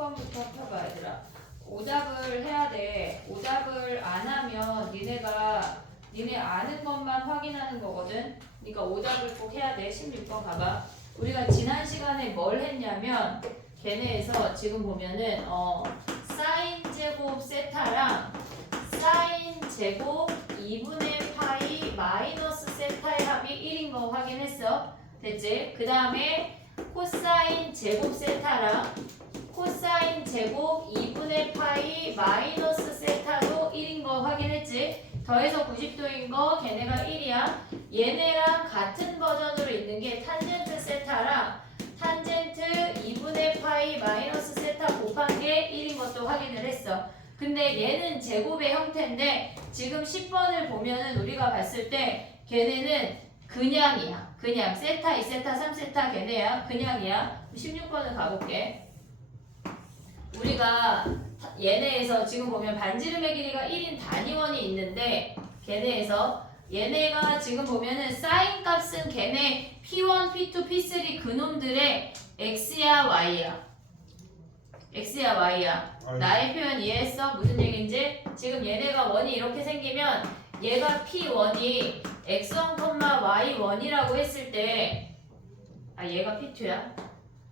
16번부터 펴봐 얘들아. 오답을 해야 돼. 오답을 안 하면 니네 아는 것만 확인하는 거거든. 그러니까 오답을 꼭 해야 돼. 16번 가봐. 우리가 지난 시간에 뭘 했냐면 걔네에서 지금 보면은 사인 제곱 세타랑 사인 제곱 2분의 파이 마이너스 세타의 합이 1인 거 확인했어. 됐지? 그 다음에 코사인 제곱 세타랑 코사인 제곱 2분의 파이 마이너스 세타도 1인 거 확인했지? 더해서 90도인 거 걔네가 1이야. 얘네랑 같은 버전으로 있는 게 탄젠트 세타랑 탄젠트 2분의 파이 마이너스 세타 곱한 게 1인 것도 확인을 했어. 근데 얘는 제곱의 형태인데 지금 10번을 보면은 우리가 봤을 때 걔네는 그냥이야. 그냥 세타 2세타 3세타 걔네야. 그냥이야. 16번을 가볼게. 우리가 얘네에서 지금 보면 반지름의 길이가 1인 단위원이 있는데 걔네에서 얘네가 지금 보면은 사인 값은 걔네 P1, P2, P3 그놈들의 X야 Y야. X야 Y야. 나의 표현 이해했어? 무슨 얘기인지? 지금 얘네가 원이 이렇게 생기면 얘가 P1이 X1, Y1이라고 했을 때 얘가 P2야?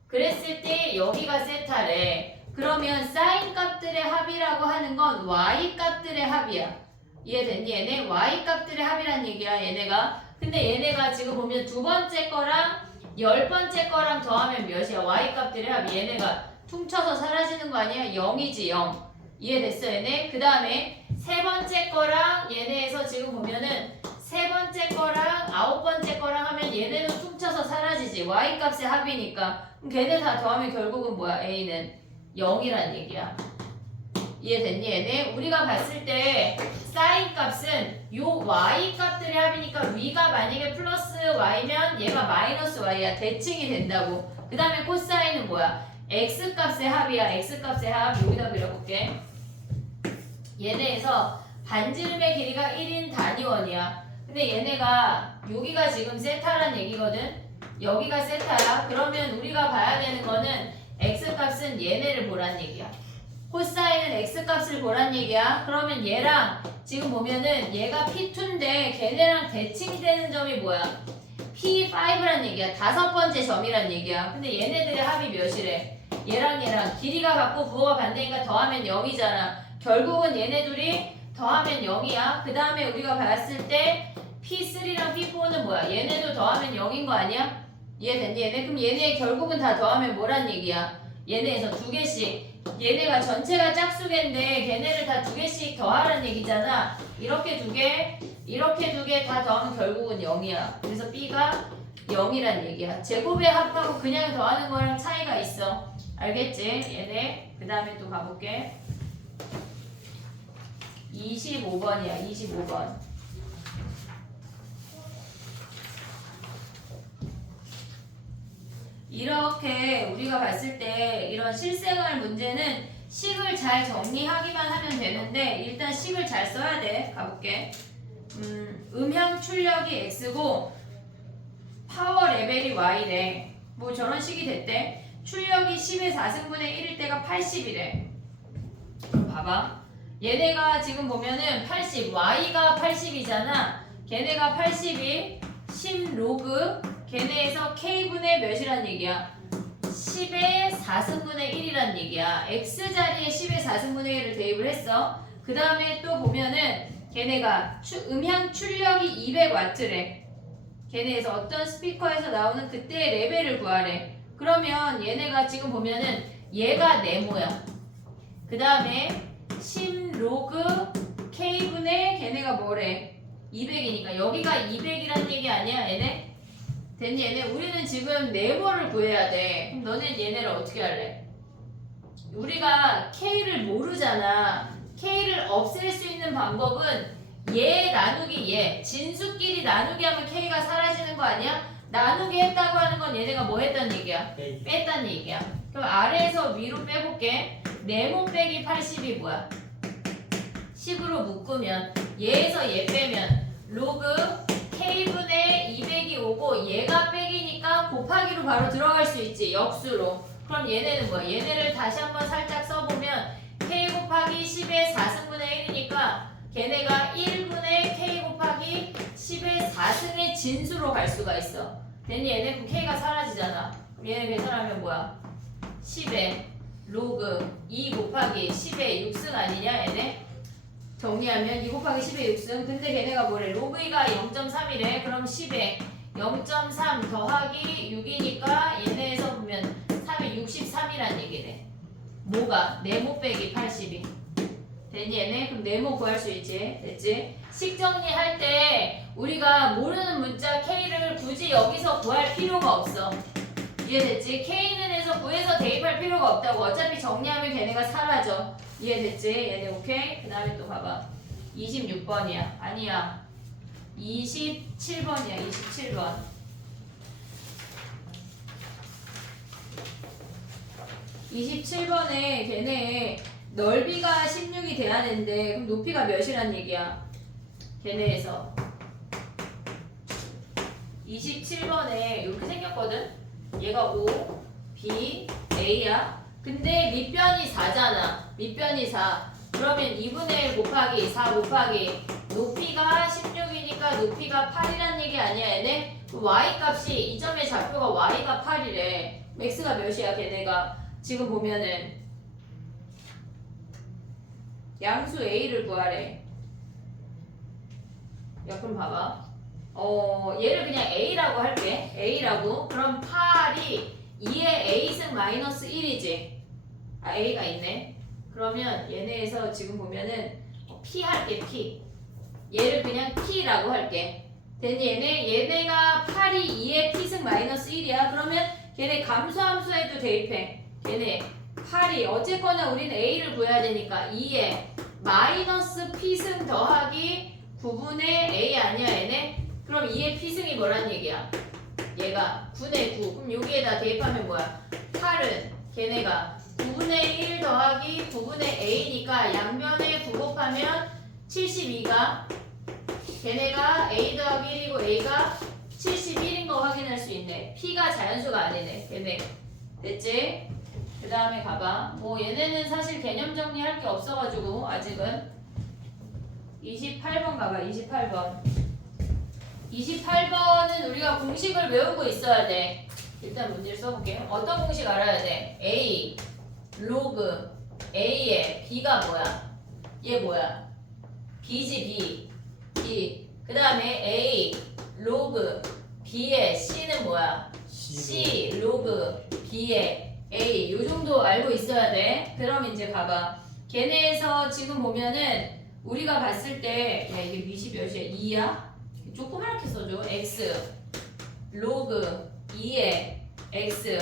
그랬을 때 여기가 세타래. 그러면 사인 값들의 합이라고 하는 건 Y 값들의 합이야. 이해됐니? 얘네 Y 값들의 합이란 얘기야. 얘네가. 근데 얘네가 지금 보면 두 번째 거랑 10번째 거랑 더하면 몇이야? Y 값들의 합이. 얘네가 퉁쳐서 사라지는 거 아니야? 0이지 0. 이해됐어 얘네? 그 다음에 세 번째 거랑 얘네에서 지금 보면은 세 번째 거랑 9번째 거랑 하면 얘네도 퉁쳐서 사라지지. Y 값의 합이니까. 그럼 걔네 다 더하면 결국은 뭐야? A는 0이란 얘기야. 이해됐니 얘네? 우리가 봤을 때 사인 값은 요 y 값들의 합이니까 위가 만약에 플러스 y면 얘가 마이너스 y야. 대칭이 된다고. 그 다음에 코사인은 뭐야? x 값의 합이야. x 값의 합. 여기다 그려볼게. 얘네에서 반지름의 길이가 1인 단위원이야. 근데 얘네가 여기가 지금 세타란 얘기거든. 여기가 세타야. 그러면 우리가 봐야 되는 거는 x값은 얘네를 보란 얘기야. 코사인은 x값을 보란 얘기야. 그러면 얘랑 지금 보면은 얘가 P2인데 걔네랑 대칭이 되는 점이 뭐야? P5란 얘기야. 5번째 점이란 얘기야. 근데 얘네들의 합이 몇이래? 얘랑 길이가 같고 부호가 반대니까 더하면 0이잖아. 결국은 얘네 둘이 더하면 0이야. 그 다음에 우리가 봤을 때 P3랑 P4는 뭐야? 얘네도 더하면 0인 거 아니야? 이해됐니? 얘네? 그럼 얘네 결국은 다 더하면 뭐란 얘기야? 얘네에서 두 개씩. 얘네가 전체가 짝수개인데 걔네를 다 두 개씩 더하란 얘기잖아. 이렇게 두 개, 이렇게 두 개 다 더하면 결국은 0이야. 그래서 B가 0이란 얘기야. 제곱의 합하고 그냥 더하는 거랑 차이가 있어. 알겠지? 얘네. 그 다음에 또 가볼게. 25번이야. 25번. 이렇게 우리가 봤을 때 이런 실생활 문제는 식을 잘 정리하기만 하면 되는데 일단 식을 잘 써야 돼. 가볼게. 음향 출력이 x고 파워 레벨이 y래. 뭐 저런 식이 됐대. 출력이 10의 4승분의 1일 때가 80이래. 봐봐. 얘네가 지금 보면은 80, y가 80이잖아. 걔네가 80이 10 로그 걔네에서 k분의 몇이란 얘기야? 10의 4승분의 1이란 얘기야. x자리에 10의 4승분의 1을 대입을 했어. 그 다음에 또 보면은 걔네가 음향 출력이 200W래. 걔네에서 어떤 스피커에서 나오는 그때의 레벨을 구하래. 그러면 얘네가 지금 보면은 얘가 네모야. 그 다음에 10 로그 k분의 걔네가 뭐래? 200이니까 여기가 200이란 얘기 아니야 얘네? 됐니 얘네? 우리는 지금 네모를 구해야 돼. 그럼 너는 얘네를 어떻게 할래? 우리가 K를 모르잖아. K를 없앨 수 있는 방법은 얘 나누기 얘. 진수끼리 나누기 하면 K가 사라지는 거 아니야? 나누기 했다고 하는 건 얘네가 뭐 했다는 얘기야? 뺐다는 얘기야. 그럼 아래에서 위로 빼볼게. 네모 빼기 80이 뭐야? 10으로 묶으면 얘에서 얘 빼면 로그 K분의 200이 오고 얘가 빼기니까 곱하기로 바로 들어갈 수 있지. 역수로. 그럼 얘네는 뭐야? 얘네를 다시 한번 살짝 써보면 k 곱하기 10의 4승분의 1이니까 걔네가 1분의 k 곱하기 10의 4승의 진수로 갈 수가 있어. 됐니? 얘네 그럼 k가 사라지잖아. 그럼 얘네 계산하면 뭐야? 10의 로그 2 곱하기 10의 6승 아니냐 얘네? 정리하면 2 곱하기 10의 6승. 근데 걔네가 뭐래? 로그 2가 0.3이래. 그럼 10의 0.3 더하기 6이니까 얘네에서 보면 3이 63이란 얘기래. 뭐가? 네모 빼기 82. 됐니 얘네? 그럼 네모 구할 수 있지. 됐지? 식 정리할 때 우리가 모르는 문자 K를 굳이 여기서 구할 필요가 없어. 이해됐지? K는에서 구해서 대입할 필요가 없다고. 어차피 정리하면 걔네가 사라져. 이해됐지? 얘네 오케이? 그 다음에 또 봐봐. 26번이야. 아니야. 27번이야. 27번. 27번에 걔네 넓이가 16이 돼야 되는데 그럼 높이가 몇이란 얘기야? 걔네에서 27번에 이렇게 생겼거든? 얘가 O, B, A야. 근데 밑변이 4잖아. 밑변이 4. 그러면 2분의 1 곱하기 4 곱하기 높이가 16이니까 높이가 8이란 얘기 아니야 얘네? 그 Y 값이 이 점의 좌표가 Y가 8이래. X가 몇이야 걔네가? 지금 보면은 양수 A를 구하래. 야 그럼 봐봐. 얘를 그냥 A라고 할게. A라고. 그럼 8이 2의 A승 마이너스 1이지. 아 A가 있네. 그러면 얘네에서 지금 보면은 P 할게 P. 얘를 그냥 P라고 할게. 됐니 얘네가 8이 2의 P승 마이너스 1이야. 그러면 걔네 감소함수에도 대입해. 얘네 8이 어쨌거나 우리는 A를 구해야 되니까 2에 마이너스 P승 더하기 9분의 A 아니야 얘네? 그럼 2의 P승이 뭐란 얘기야? 얘가 9의 9. 그럼 여기에다 대입하면 뭐야? 8은 걔네가 9분의 1 더하기 9분의 A니까 양변에 9 곱하면 72가 걔네가 A 더하기 1이고 A가 71인 거 확인할 수 있네. P가 자연수가 아니네. 걔네. 됐지? 그 다음에 가봐. 뭐 얘네는 사실 개념 정리할 게 없어가지고 아직은 28번 가봐. 28번. 28번은 우리가 공식을 외우고 있어야 돼. 일단 문제를 써볼게요. 어떤 공식 알아야 돼? A 로그 A의 B가 뭐야? 얘 뭐야? B지 B. B. 그 다음에 A 로그 B의 C는 뭐야? C 로그 B의 A. 요 정도 알고 있어야 돼. 그럼 이제 가봐. 걔네에서 지금 보면은 우리가 봤을 때 야 이게 밑이 몇이야? 2야? 조그맣게 써줘. X 로그 2의 X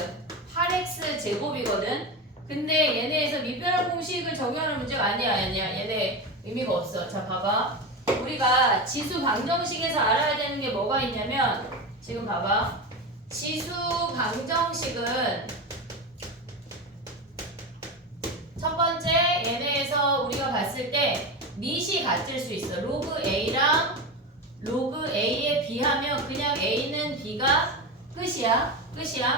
8X 제곱이거든. 근데 얘네에서 밑변환 공식을 적용하는 문제가 아니야. 얘네 의미가 없어. 자 봐봐. 우리가 지수 방정식에서 알아야 되는 게 뭐가 있냐면 지금 봐봐. 지수 방정식은 첫 번째 얘네에서 우리가 봤을 때 밑이 같을 수 있어. 로그 A랑 로그 A에 비하면 그냥 A는 B가 끝이야.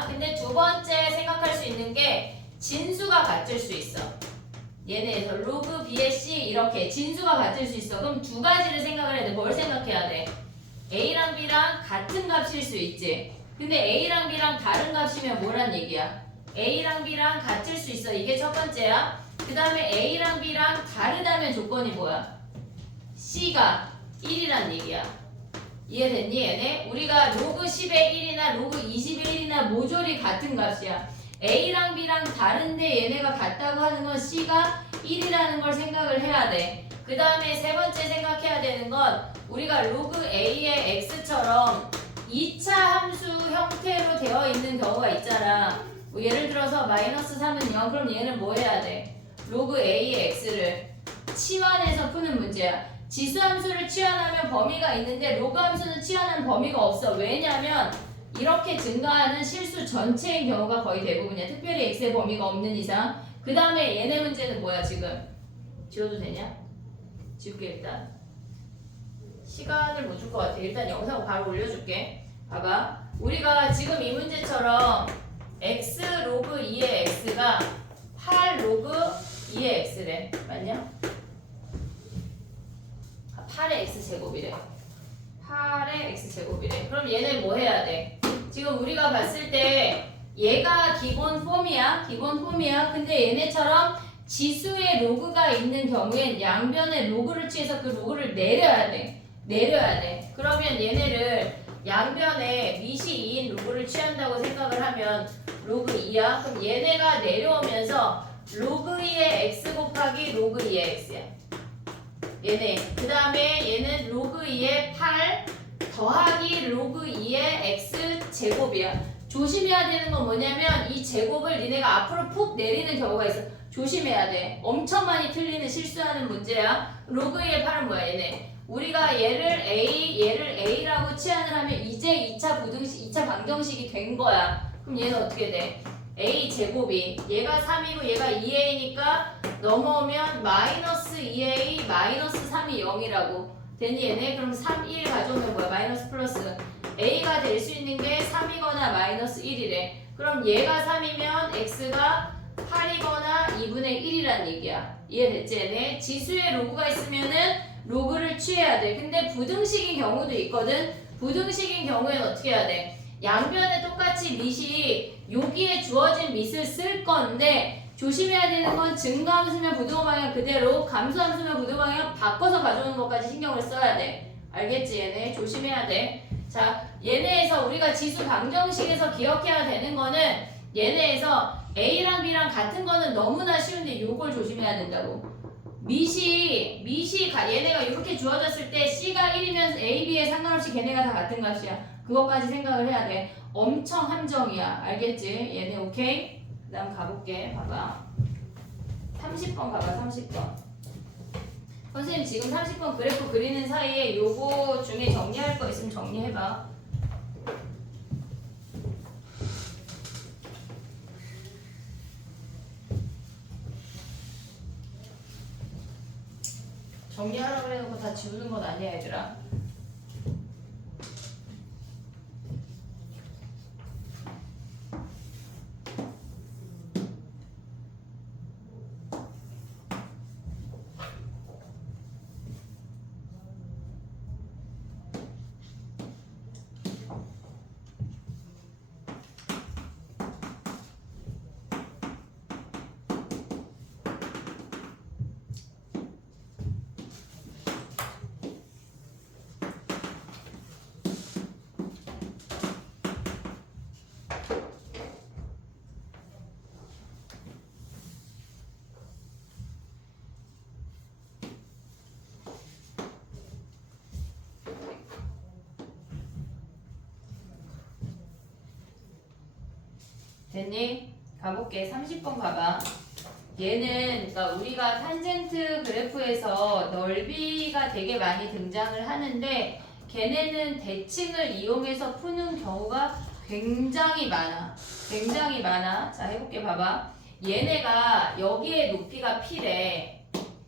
근데 두 번째 생각할 수 있는 게 진수가 같을 수 있어. 얘네에서 로그 B의 C 이렇게 진수가 같을 수 있어. 그럼 두 가지를 생각을 해야 돼. 뭘 생각해야 돼? A랑 B랑 같은 값일 수 있지. 근데 A랑 B랑 다른 값이면 뭐란 얘기야? A랑 B랑 같을 수 있어. 이게 첫 번째야. 그 다음에 A랑 B랑 다르다면 조건이 뭐야? C가 1이란 얘기야. 이해됐니 얘네? 우리가 로그 10의 1이나 로그 20의 1이나 모조리 같은 값이야. A랑 B랑 다른데 얘네가 같다고 하는 건 C가 1이라는 걸 생각을 해야 돼. 그 다음에 세 번째 생각해야 되는 건 우리가 로그 A의 X처럼 2차 함수 형태로 되어 있는 경우가 있잖아. 뭐 예를 들어서 마이너스 3은 0. 그럼 얘는 뭐 해야 돼? 로그 A의 X를 치환해서 푸는 문제야. 지수함수를 치환하면 범위가 있는데 로그 함수는 치환하는 범위가 없어. 왜냐면 이렇게 증가하는 실수 전체인 경우가 거의 대부분이야. 특별히 x의 범위가 없는 이상. 그 다음에 얘네 문제는 뭐야 지금? 지워도 되냐? 지울게 일단. 시간을 못 줄 것 같아. 일단 영상 바로 올려줄게. 봐봐. 우리가 지금 이 문제처럼 x 로그 2의 x가 8 로그 2의 x래. 맞냐? 8의 x제곱이래. 8의 x제곱이래. 그럼 얘는 뭐 해야 돼? 지금 우리가 봤을 때 얘가 기본 폼이야. 기본 폼이야. 근데 얘네처럼 지수의 로그가 있는 경우엔 양변에 로그를 취해서 그 로그를 내려야 돼. 내려야 돼. 그러면 얘네를 양변에 밑이 2인 로그를 취한다고 생각을 하면 로그 2야. 그럼 얘네가 내려오면서 로그 2의 x 곱하기 로그 2의 x야. 얘네. 그 다음에 얘는 로그 2의 8 더하기 로그 2의 x 제곱이야. 조심해야 되는 건 뭐냐면 이 제곱을 니네가 앞으로 푹 내리는 경우가 있어. 조심해야 돼. 엄청 많이 틀리는 실수하는 문제야. 로그 2의 8은 뭐야 얘네. 우리가 얘를 A라고 치환을 하면 이제 2차 부등식, 2차 방정식이 된 거야. 그럼 얘는 어떻게 돼? A 제곱이 얘가 3이고 얘가 2A니까 넘어오면 마이너스 2A 마이너스 3이 0이라고 되니 얘네. 그럼 3, 1 가져오면 뭐야? 마이너스 플러스 A가 될 수 있는 게 3이거나 마이너스 1이래. 그럼 얘가 3이면 X가 8이거나 2분의 1이란 얘기야. 이해됐지 얘네? 지수에 로그가 있으면은 로그를 취해야 돼. 근데 부등식인 경우도 있거든. 부등식인 경우에는 어떻게 해야 돼? 양변에 똑같이 밑이 여기에 주어진 밑을 쓸 건데 조심해야 되는 건 증가함수면 부등호 방향 그대로 감소함수면 부등호 방향 바꿔서 가져오는 것까지 신경을 써야 돼. 알겠지 얘네? 조심해야 돼. 자, 얘네에서 우리가 지수 방정식에서 기억해야 되는 거는 얘네에서 A랑 B랑 같은 거는 너무나 쉬운데 요걸 조심해야 된다고. 밑이 얘네가 이렇게 주어졌을 때 C가 1이면 A, B에 상관없이 걔네가 다 같은 값이야. 그것까지 생각을 해야 돼. 엄청 함정이야. 알겠지? 얘네 오케이? 그 다음 가볼게. 봐봐. 30번 가봐. 30번. 선생님 지금 30번 그래프 그리는 사이에 요거 중에 정리할 거 있으면 정리해봐. 정리하라고 해놓고 다 지우는 건 아니야 얘들아. 됐니? 가볼게. 30번 가봐. 얘는 그러니까 우리가 탄젠트 그래프에서 넓이가 되게 많이 등장을 하는데 걔네는 대칭을 이용해서 푸는 경우가 굉장히 많아. 굉장히 많아. 자 해볼게. 봐봐. 얘네가 여기에 높이가 P래.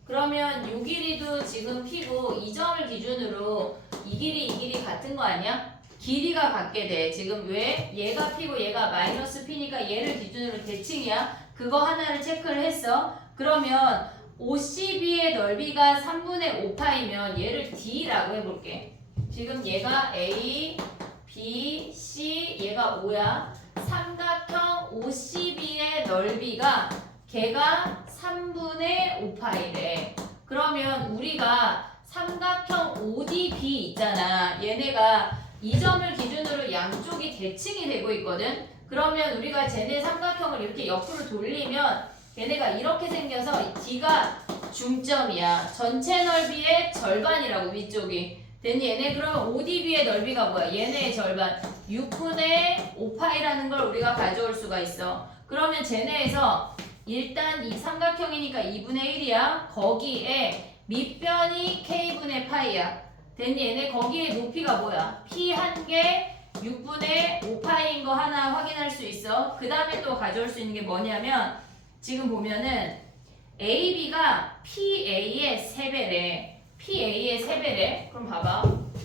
그러면 요 길이도 지금 P고 이 점을 기준으로 이 길이 같은 거 아니야? 길이가 같게 돼. 지금 왜? 얘가 P고 얘가 마이너스 P니까 얘를 기준으로 대칭이야. 그거 하나를 체크를 했어. 그러면 OCB의 넓이가 3분의 5파이면 얘를 D라고 해볼게. 지금 얘가 A, B, C, 얘가 5야. 삼각형 OCB의 넓이가 걔가 3분의 5파이래. 그러면 우리가 삼각형 ODB 있잖아. 얘네가 이 점을 기준으로 양쪽이 대칭이 되고 있거든. 그러면 우리가 쟤네 삼각형을 이렇게 옆으로 돌리면 걔네가 이렇게 생겨서 D가 중점이야. 전체 넓이의 절반이라고 위쪽이. 됐니? 얘네 그러면 ODB의 넓이가 뭐야? 얘네의 절반 6분의 5파이라는 걸 우리가 가져올 수가 있어. 그러면 쟤네에서 일단 이 삼각형이니까 2분의 1이야. 거기에 밑변이 K분의 파이야. 됐니? 얘네 거기에 높이가 뭐야? P 한 개 6분의 5파이인 거 하나 확인할 수 있어. 그 다음에 또 가져올 수 있는 게 뭐냐면 지금 보면은 AB가 PA의 3배래. PA의 3배래. 그럼 봐봐.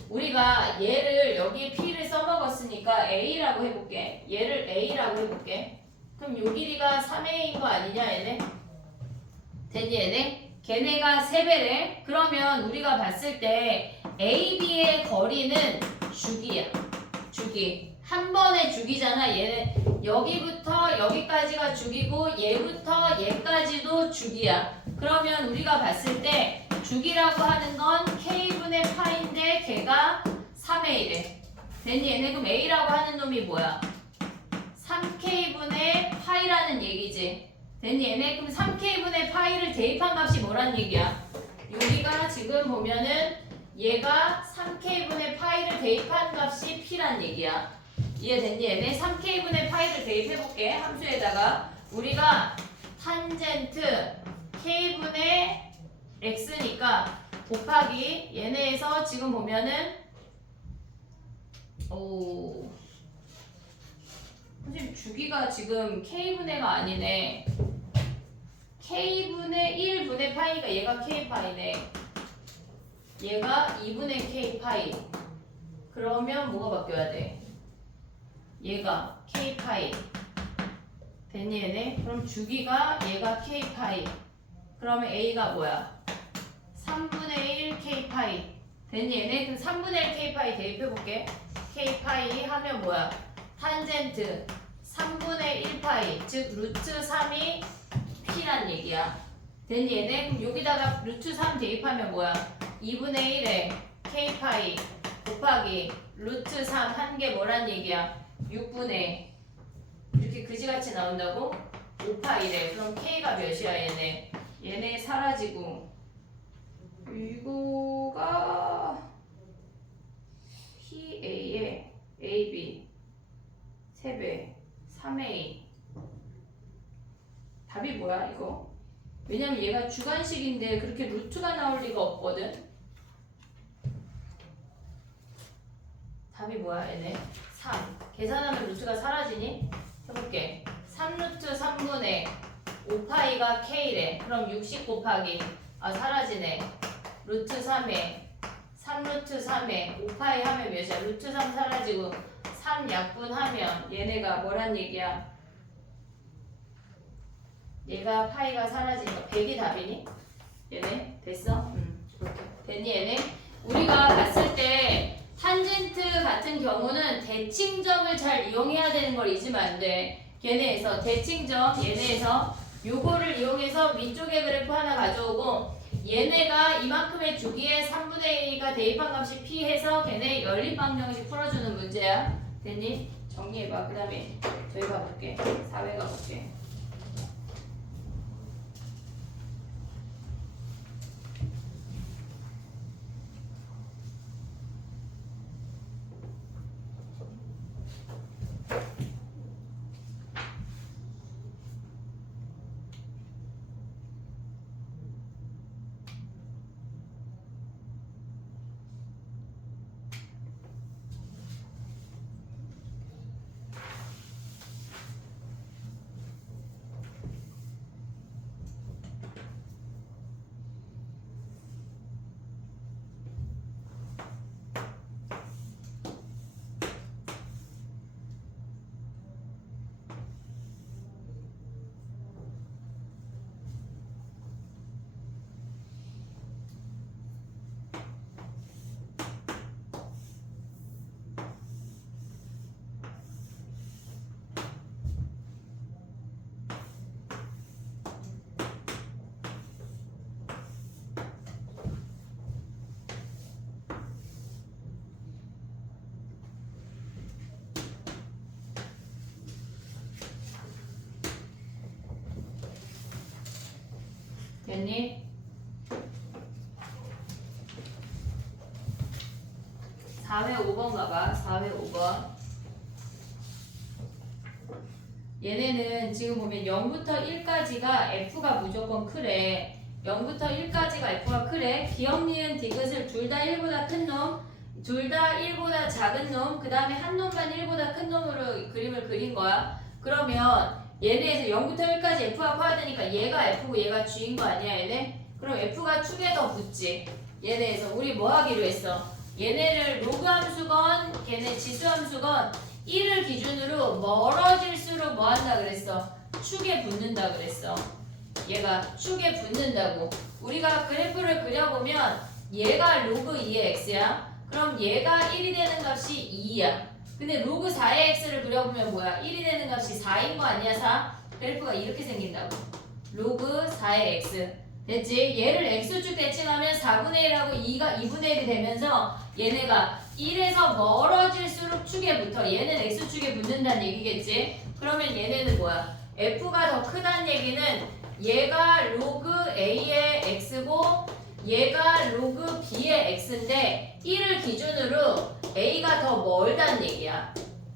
우리가 얘를 여기에 P를 써먹었으니까 A라고 해볼게. 얘를 A라고 해볼게. 그럼 요 길이가 3A인 거 아니냐 얘네? 됐니 얘네? 걔네가 3배래. 그러면 우리가 봤을 때 AB의 거리는 주기야. 주기. 한 번의 주기잖아. 얘는 여기부터 여기까지가 주기고 얘부터 얘까지도 주기야. 그러면 우리가 봤을 때 주기라고 하는 건 K분의 파인데 걔가 3A래. 됐니 얘네? 그럼 A라고 하는 놈이 뭐야? 3K분의 파이라는 얘기지. 됐니 얘네? 그럼 3K분의 파이를 대입한 값이 뭐란 얘기야? 여기가 지금 보면은 얘가 3K분의 파이를 대입한 값이 P란 얘기야. 이해됐니 얘네? 3K분의 파이를 대입해볼게. 함수에다가 우리가 탄젠트 K분의 X니까 곱하기 얘네에서 지금 보면은 선생님 주기가 지금 K분의가 아니네. K분의 1분의 파이가 얘가 K파이네. 얘가 2분의 K파이. 그러면 뭐가 바뀌어야 돼? 얘가 K파이. 됐니 얘네? 그럼 주기가 얘가 K파이. 그러면 A가 뭐야? 3분의 1 K파이. 됐니 얘네? 그럼 3분의 1 K파이 대입해볼게. K파이 하면 뭐야? 탄젠트 3분의 1파이. 즉 루트 3이 P란 얘기야. 됐니 얘네? 그럼 여기다가 루트 3 대입하면 뭐야? 2분의 1에 K파이 곱하기 루트 3 한 게 뭐란 얘기야? 6분의 이렇게 그지같이 나온다고? 5파이래. 그럼 K가 몇이야 얘네? 얘네 사라지고 이거가 PA에 AB 3배 3A. 답이 뭐야 이거? 왜냐면 얘가 주관식인데 그렇게 루트가 나올 리가 없거든. 답이 뭐야 얘네? 3. 계산하면 루트가 사라지니? 해볼게. 3루트 3분의 5파이가 K래. 그럼 60 곱하기 사라지네. 루트 3에 3루트 3에 5파이 하면 몇이야? 루트 3 사라지고 3 약분하면 얘네가 뭐란 얘기야? 얘가 파이가 사라지니까 100이 답이니? 얘네? 됐어? 그렇게. 됐니 얘네? 우리가 봤을 때 탄젠트 같은 경우는 대칭점을 잘 이용해야 되는 걸 잊으면 안 돼. 얘네에서 대칭점, 얘네에서 요거를 이용해서 위쪽에 그래프 하나 가져오고 얘네가 이만큼의 주기에 3분의 1가 대입한 값이 P 해서 걔네 연립방정식 풀어주는 문제야. 됐니? 정리해봐. 그 다음에 저희 가볼게. 4회 가볼게. 됐니? 4회 5번 가봐. 4회 5번. 얘네는 지금 보면 0부터 1까지가 F가 무조건 크래. 0부터 1까지가 F가 크래. 기억, 니은, 디귿을 둘 다 1보다 큰 놈, 둘 다 1보다 작은 놈, 그 다음에 한 놈만 1보다 큰 놈으로 그림을 그린 거야. 그러면 얘네에서 0부터 1까지 F가 커야 되니까 얘가 F고 얘가 G인 거 아니야 얘네? 그럼 F가 축에 더 붙지. 얘네에서 우리 뭐 하기로 했어? 얘네를 로그 함수건 걔네 지수 함수건 1을 기준으로 멀어질수록 뭐 한다 그랬어? 축에 붙는다 그랬어. 얘가 축에 붙는다고. 우리가 그래프를 그려보면 얘가 로그 2의 x야. 그럼 얘가 1이 되는 값이 2야. 근데 로그 4의 x를 그려보면 뭐야? 1이 되는 값이 4인 거 아니야? 4? 그래프가 이렇게 생긴다고. 로그 4의 x. 됐지? 얘를 x축 대칭하면 4분의 1하고 2가 2분의 1이 되면서 얘네가 1에서 멀어질수록 축에 붙어. 얘는 x축에 붙는다는 얘기겠지? 그러면 얘네는 뭐야? f가 더 크다는 얘기는 얘가 로그 a의 x고 얘가 로그 b의 x인데 1을 기준으로 a가 더 멀다는 얘기야.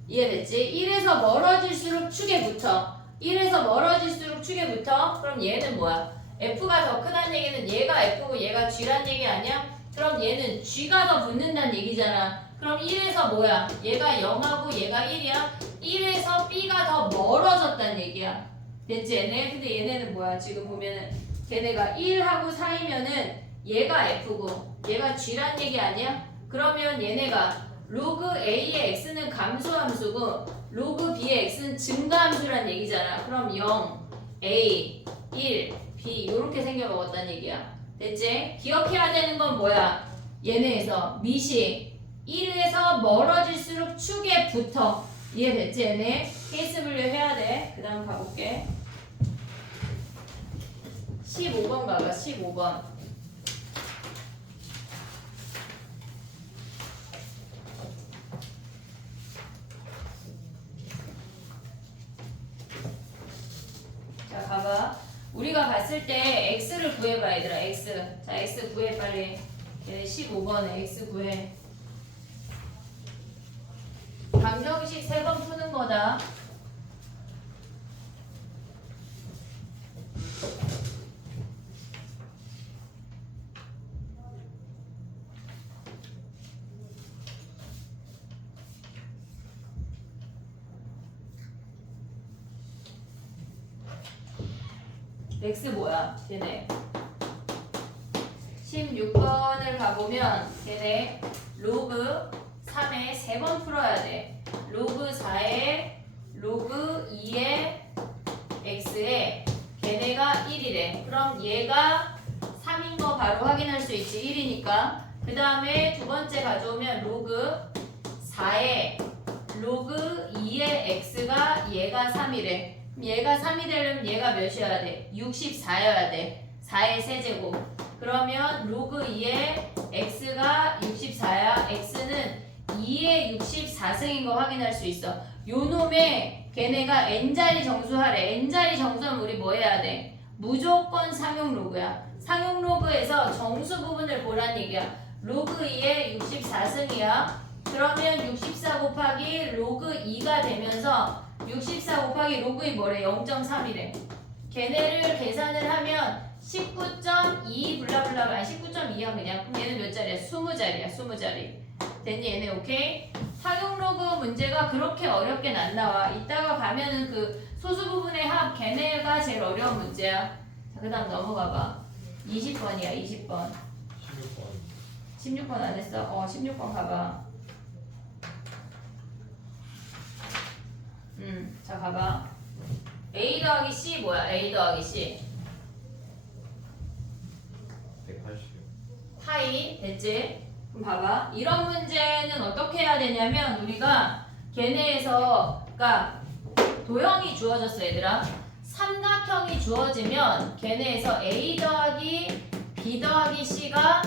이해됐지? 1에서 멀어질수록 축에 붙어. 1에서 멀어질수록 축에 붙어. 그럼 얘는 뭐야? f가 더 크다는 얘기는 얘가 f고 얘가 g란 얘기 아니야? 그럼 얘는 g가 더 붙는다는 얘기잖아. 그럼 1에서 뭐야? 얘가 0하고 얘가 1이야? 1에서 b가 더 멀어졌다는 얘기야. 됐지 얘네? 근데 얘네는 뭐야? 지금 보면은 걔네가 1하고 4이면은 얘가 f고 얘가 g란 얘기 아니야? 그러면 얘네가 로그 a의 x는 감소함수고 로그 b의 x는 증가함수란 얘기잖아. 그럼 0, a, 1, b 이렇게 생겨먹었다는 얘기야. 됐지? 기억해야 되는 건 뭐야? 얘네에서 밑이 1에서 멀어질수록 축에 붙어. 이해됐지 얘네? 케이스 분류 해야 돼. 그 다음 가볼게. 15번 가봐. 15번. 자 가봐. 우리가 봤을 때 x를 구해봐 얘들아. x. 자 x 구해 빨리. 15번에 x 구해. 방정식 3번 푸는 거다. x 뭐야? 걔네 16번을 가보면 걔네 로그 3에 3번 풀어야 돼. 로그 4에 로그 2에 x에 걔네가 1이래. 그럼 얘가 3인 거 바로 확인할 수 있지. 1이니까. 그 다음에 두 번째 가져오면 로그 4에 로그 2의 x가 얘가 3이래. 얘가 3이 되려면 얘가 몇이어야 돼? 64여야 돼. 4의 세제곱. 그러면 로그 2의 x가 64야. x는 2의 64승인 거 확인할 수 있어. 요 놈의 걔네가 n자리 정수하래. n자리 정수하면 우리 뭐 해야 돼? 무조건 상용 로그야. 상용 로그에서 정수 부분을 보란 얘기야. 로그 2의 64승이야. 그러면 64 곱하기 로그 2가 되면서 64 곱하기 로그 2 뭐래? 0.3이래. 걔네를 계산을 하면 19.2 블라블라 아니 19.2야 그냥. 그럼 얘는 몇 자리야? 20자리야. 20자리. 됐니 얘네 오케이? 상용 로그 문제가 그렇게 어렵게는 안 나와. 이따가 가면은 그 소수 부분의 합 걔네가 제일 어려운 문제야. 자, 그 다음 넘어가봐. 20번이야 20번. 16번 안 했어? 16번 가봐. 자 가봐. A 더하기 C 뭐야? A 더하기 C 180. 파이 됐지? 그럼 봐봐. 이런 문제는 어떻게 해야 되냐면 우리가 걔네에서 그러니까 도형이 주어졌어 얘들아. 삼각형이 주어지면 걔네에서 A 더하기 B 더하기 C가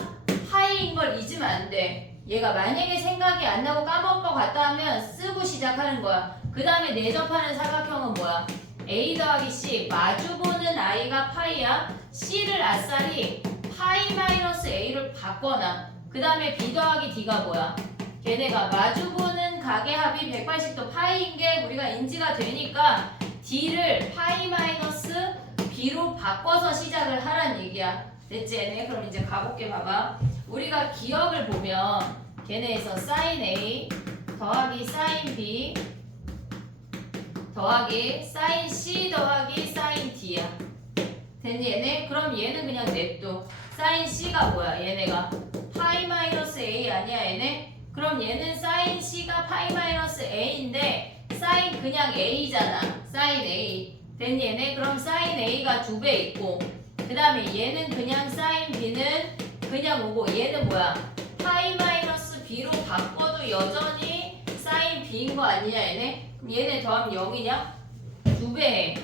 파이인 걸 잊으면 안 돼. 얘가 만약에 생각이 안 나고 까먹을 것 같다 하면 쓰고 시작하는 거야. 그 다음에 내접하는 사각형은 뭐야? A 더하기 C 마주보는 I가 파이야. C를 아싸리 파이 마이너스 A를 바꿔놔. 그 다음에 B 더하기 D가 뭐야? 걔네가 마주보는 각의 합이 180도 파이인 게 우리가 인지가 되니까 D를 파이 마이너스 B로 바꿔서 시작을 하란 얘기야. 됐지 얘네? 그럼 이제 가볼게 봐봐. 우리가 기억을 보면 걔네에서 sin A 더하기 sin B 더하기 sin C 더하기 sin D야. 됐니 얘네? 그럼 얘는 그냥 냅둬. 사인 C가 뭐야? 얘네가 파이 마이너스 A 아니야 얘네? 그럼 얘는 사인 C가 파이 마이너스 A인데 사인 그냥 A잖아. 사인 A. 됐니 얘네? 그럼 사인 A가 2배 있고 그 다음에 얘는 그냥 사인 B는 그냥 오고 얘는 뭐야? 파이 마이너스 B로 바꿔도 여전히 사인 B인 거 아니냐 얘네? 그럼 얘네 더하면 0이냐? 2배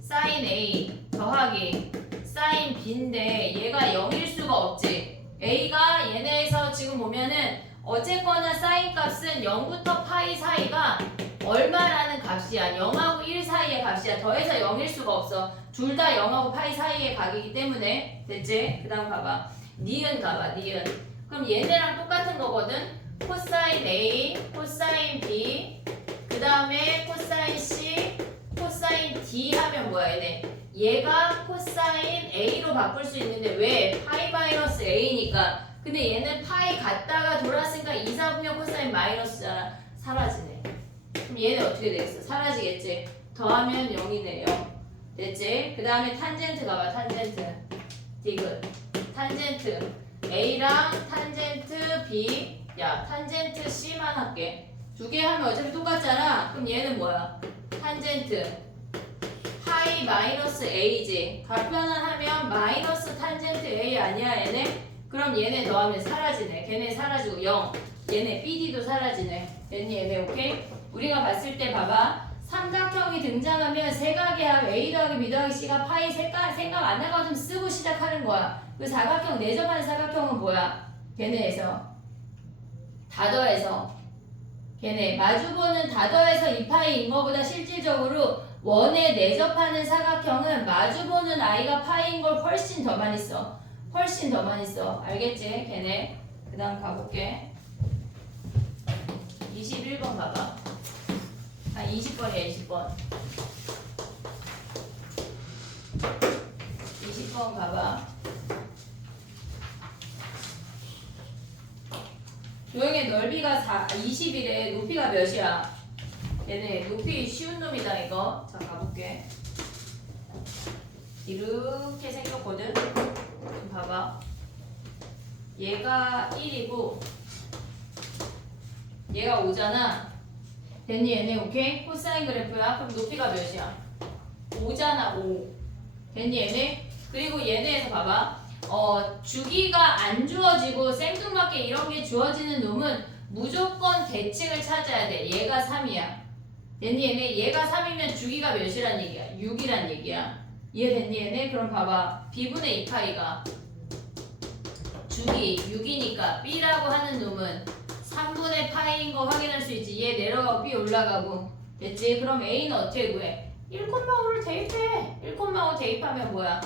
사인 A 더하기 사인 B인데 얘가 0일 수가 없지. A가 얘네에서 지금 보면은 어쨌거나 사인 값은 0부터 파이 사이가 얼마라는 값이야. 0하고 1 사이의 값이야. 더해서 0일 수가 없어. 둘 다 0하고 파이 사이의 각이기 때문에 됐지? 그 다음 봐봐. 니은 가봐. 니은. 그럼 얘네랑 똑같은 거거든. 코사인 A, 코사인 B, 그 다음에 코사인 C, 코사인 D 하면 뭐야 얘네? 얘가 코사인 A로 바꿀 수 있는데 왜? 파이 마이너스 A니까. 근데 얘는 파이 갔다가 돌았으니까 2, 4분면 코사인 마이너스잖아. 사라지네. 그럼 얘는 어떻게 되겠어? 사라지겠지? 더하면 0이네요. 됐지? 그 다음에 탄젠트 가봐. 탄젠트. 디귿. 탄젠트. A랑 탄젠트 B. 야, 탄젠트 C만 할게. 두 개 하면 어차피 똑같잖아. 그럼 얘는 뭐야? 탄젠트 파이 마이너스 A지. 가편환하면 마이너스 탄젠트 A 아니야 얘네? 그럼 얘네 더하면 사라지네. 걔네 사라지고 0. 얘네 BD도 사라지네. 됐니 얘네? 오케이? 우리가 봤을 때 봐봐. 삼각형이 등장하면 세각이야. A 더하기 B 더하기 C가 파이 생각 안 나고 좀 쓰고 시작하는 거야. 그 사각형 내접하는 사각형은 뭐야? 걔네에서 다 더해서 걔네 마주보는 다 더해서 2파이인 거보다 실질적으로 원에 내접하는 사각형은 마주보는 아이가 파이인 걸 훨씬 더 많이 써. 훨씬 더 많이 써. 알겠지? 걔네. 그 다음 가볼게. 21번 가봐. 아 20번이야 20번. 20번 가봐. 조형의 넓이가 20이래. 높이가 몇이야? 얘네 높이 쉬운 놈이다 이거. 자 가볼게. 이렇게 생겼거든. 좀 봐봐. 얘가 1이고 얘가 5잖아. 됐니 얘네? 오케이? 코사인 그래프야. 그럼 높이가 몇이야? 5잖아 5. 됐니 얘네? 그리고 얘네에서 봐봐. 주기가 안 주어지고 생뚱맞게 이런 게 주어지는 놈은 무조건 대칭을 찾아야 돼. 얘가 3이야. 됐니 얘네? 얘가 3이면 주기가 몇이란 얘기야? 6이란 얘기야. 이해됐니 얘네? 그럼 봐봐. B분의 2파이가 주기 6이니까 B라고 하는 놈은 3분의 파이인 거 확인할 수 있지. 얘 내려가고 B 올라가고. 됐지? 그럼 A는 어떻게 구해? 1,5를 대입해. 1,5 대입하면 뭐야?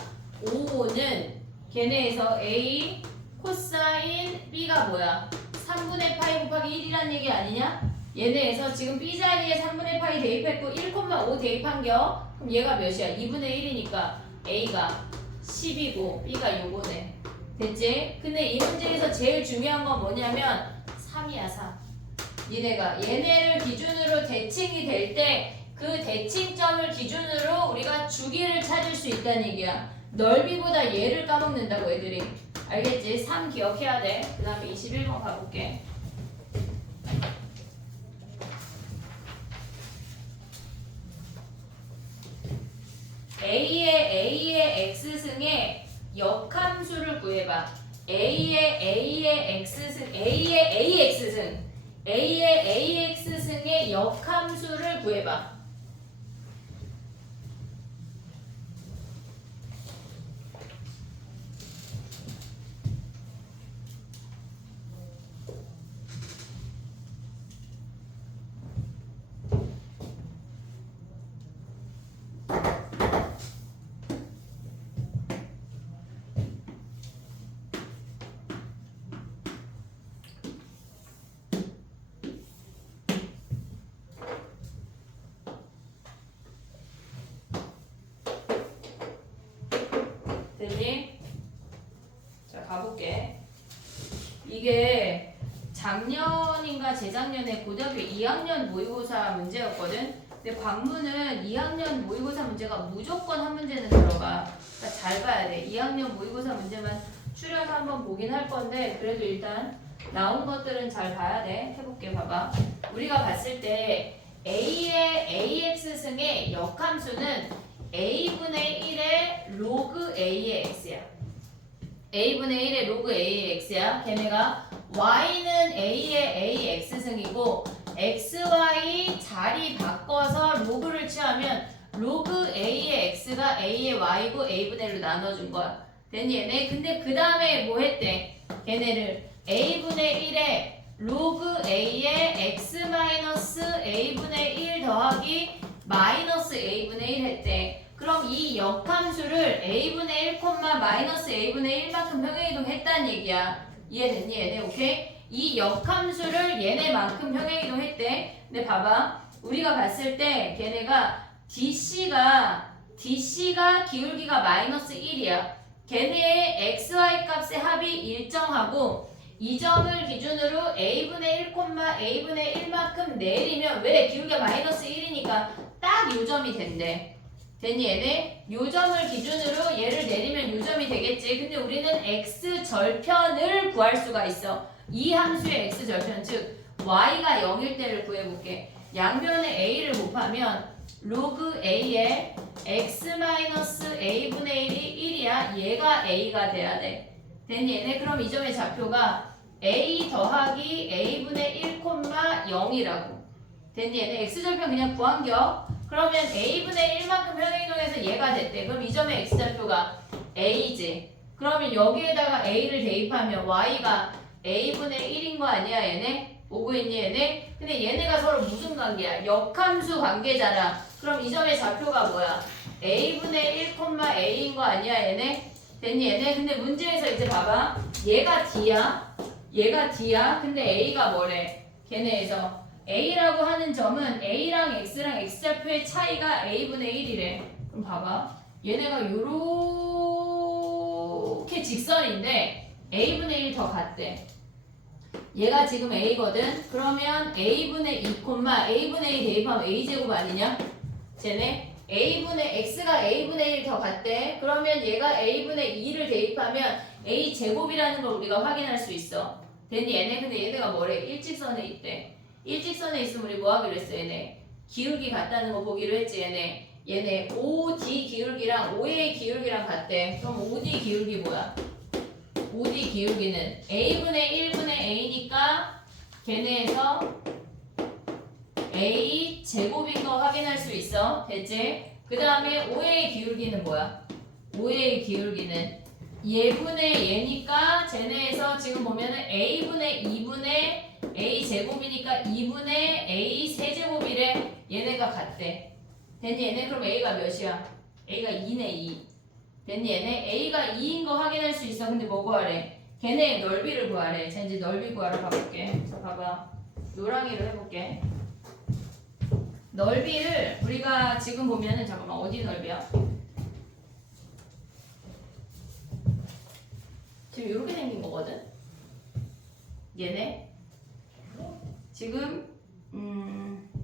5는 걔네에서 A 코사인 B가 뭐야? 3분의 파이 곱하기 1이란 얘기 아니냐? 얘네에서 지금 B 자리에 3분의 파이 대입했고 1,5 대입한겨? 그럼 얘가 몇이야? 2분의 1이니까 A가 10이고 B가 요거네. 됐지? 근데 이 문제에서 제일 중요한 건 뭐냐면 3이야 3. 얘네를 기준으로 대칭이 될 때 그 대칭점을 기준으로 우리가 주기를 찾을 수 있다는 얘기야. 넓이보다 얘를 까먹는다고 애들이. 알겠지? 3 기억해야 돼. 그 다음에 21번 가볼게. A의 X승의 역함수를 구해봐. A의 X승, A의 AX승의 역함수를 구해봐. 됐니? 자 가볼게. 이게 작년인가 재작년에 고등학교 2학년 모의고사 문제였거든. 근데 광문은 2학년 모의고사 문제가 무조건 한 문제는 들어가. 그러니까 잘 봐야 돼. 2학년 모의고사 문제만 추려서 한번 보긴 할 건데 그래도 일단 나온 것들은 잘 봐야 돼. 해볼게. 봐봐. 우리가 봤을 때 A의 AX승의 역함수는 A분의 1의 로그 A의 X야. A분의 1의 로그 A의 X야. 걔네가 Y는 A의 AX승이고 XY 자리 바꿔서 로그를 취하면 로그 A의 X가 A의 Y고 A분의 1로 나눠준 거야. 됐니 얘네? 근데 그 다음에 뭐 했대? 걔네를 A분의 1에 로그 A의 X 마이너스 A분의 1 더하기 마이너스 A분의 1 했대. 그럼 이 역함수를 A분의 1, 마이너스 A분의 1만큼 평행이동 했다는 얘기야. 이해됐니 얘네? 오케이? 이 역함수를 얘네만큼 평행이동 했대. 근데 봐봐. 우리가 봤을 때 걔네가 DC가 기울기가 마이너스 1이야. 걔네의 XY 값의 합이 일정하고 이 점을 기준으로 A분의 1, A분의 1만큼 내리면 왜? 기울기가 마이너스 1이니까 딱 요 점이 된대. 됐니 얘네? 요 점을 기준으로 얘를 내리면 요 점이 되겠지. 근데 우리는 X절편을 구할 수가 있어. 이 함수의 X절편 즉 Y가 0일 때를 구해볼게. 양면에 A를 곱하면 로그 A에 X-A분의 1이 1이야. 얘가 A가 돼야 돼. 됐니 얘네? 그럼 이 점의 좌표가 A 더하기 A분의 1, 0이라고. 됐니 얘네? X절편 그냥 구한겨. 그러면 A분의 1만큼 평행이동해서 얘가 됐대. 그럼 이 점의 X절표가 A지. 그러면 여기에다가 A를 대입하면 Y가 A분의 1인 거 아니야 얘네? 오고 있니 얘네? 근데 얘네가 서로 무슨 관계야? 역함수 관계잖아. 그럼 이 점의 좌표가 뭐야? A분의 1, A인 거 아니야 얘네? 됐니 얘네? 근데 문제에서 이제 봐봐. 얘가 D야. 얘가 D야. 근데 A가 뭐래? 걔네에서 A라고 하는 점은 A랑 X랑 X좌표의 차이가 A분의 1이래. 그럼 봐봐. 얘네가 요렇게 직선인데 A분의 1 더 같대. 얘가 지금 A거든? 그러면 A분의 2, A분의 2 대입하면 A제곱 아니냐? 쟤네 A분의 X가 A분의 1 더 같대. 그러면 얘가 A분의 2를 대입하면 A제곱이라는 걸 우리가 확인할 수 있어. 됐니 얘네? 근데 얘네가 뭐래? 일직선에 있대. 일직선에 있으면 우리 뭐 하기로 했어 얘네? 기울기 같다는 거 보기로 했지 얘네. 얘네 OD 기울기랑 OA 기울기랑 같대. 그럼 OD 기울기 뭐야? OD 기울기는 A분의 1분의 A니까 걔네에서 A 제곱인 거 확인할 수 있어. 됐지? 그 다음에 OA 기울기는 뭐야? OA 기울기는 얘분의 얘니까 쟤네에서 지금 보면은 A분의 2분의 A 제곱이니까 2분의 A 세제곱이래. 얘네가 같대. 됐니 얘네? 그럼 A가 몇이야? A가 2네 2. 됐니 얘네? A가 2인 거 확인할 수 있어. 근데 뭐 구하래? 걔네의 넓이를 구하래. 자 이제 넓이 구하러 가볼게. 그래서 봐봐. 노랑이로 해볼게. 넓이를 우리가 지금 보면은 잠깐만 어디 넓이야? 지금 이렇게 생긴 거거든? 얘네 지금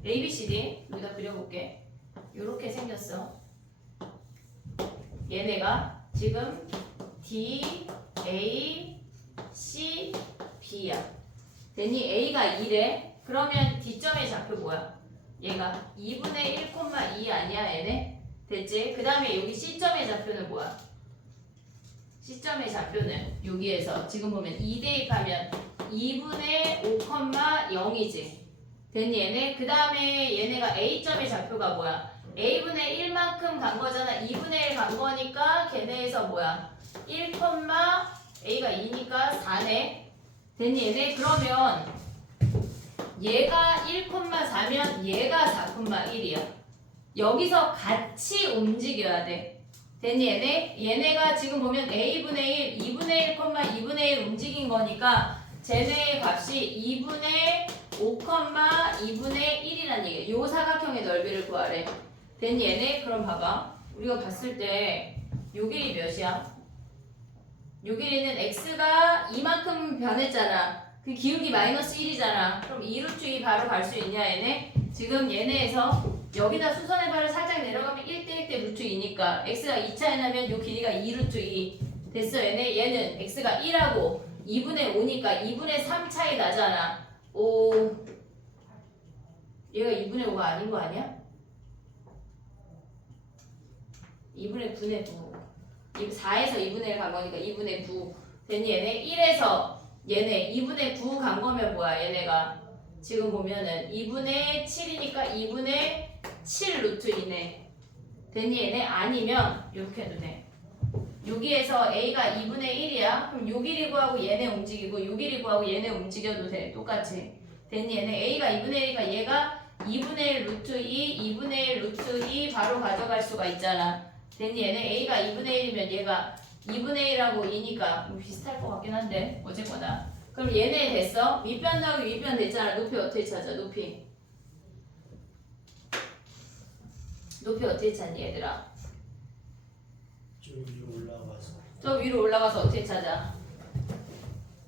A, B, C, D 여기다 그려볼게. 이렇게 생겼어. 얘네가 지금 D, A, C, B야. 됐니? A가 2래. 그러면 D점의 좌표 뭐야? 얘가 2분의 1, 2 아니야 얘네? 됐지? 그 다음에 여기 C점의 좌표는 뭐야? C점의 좌표는 여기에서 지금 보면 2 대입하면 2분의 5, 0이지. 됐니 얘네? 그 다음에 얘네가 A점의 좌표가 뭐야? A분의 1만큼 간 거잖아. 2분의 1 간 거니까 걔네에서 뭐야? 1, A가 2니까 4네. 됐니 얘네? 그러면 얘가 1,4면 얘가 4,1이야. 여기서 같이 움직여야 돼. 됐니 얘네? 얘네가 지금 보면 A분의 1, 2분의 1, 2분의 1 움직인 거니까 쟤네의 값이 2분의 5, 2분의 1이란 얘기야. 요 사각형의 넓이를 구하래. 됐니 얘네? 그럼 봐봐. 우리가 봤을 때 요 길이 몇이야? 요 길이는 x가 이만큼 변했잖아. 그 기울기 마이너스 1이잖아. 그럼 2루트 2 바로 갈 수 있냐 얘네? 지금 얘네에서 여기다 수선의 발을 살짝 내려가면 1대1대 루트 2니까 x가 2차에 나면 요 길이가 2 루트 2 됐어. 얘는 x가 1하고 2분의 5니까 2분의 3 차이 나잖아. 5 얘가 2분의 5가 아닌 거 아니야? 2분의 9네 9 4에서 2분의 1 간 거니까 2분의 9 됐니? 얘네 1에서 얘네 2분의 9 간 거면 뭐야? 얘네가 지금 보면은 2분의 7이니까 2분의 7 루트 2네. 됐니? 얘네 아니면 이렇게 해도 돼. 여기에서 A가 2분의 1이야. 그럼 요 길이 구하고 얘네 움직이고 요 길이 구하고 얘네 움직여도 돼. 똑같이. 됐니? 얘네 A가 2분의 1이니까 얘가 2분의 1 루트 2, 2분의 1 루트 2 바로 가져갈 수가 있잖아. 됐니? 얘네 A가 2분의 1이면 얘가 2분의 1하고 2니까 비슷할 것 같긴 한데 어쨌거나. 그럼 얘네 됐어? 밑변 더하기 윗변 됐잖아. 높이 어떻게 찾아? 높이 어떻게 찾니 얘들아? 좀 위로 올라가서 저 위로 올라가서 어떻게 찾아?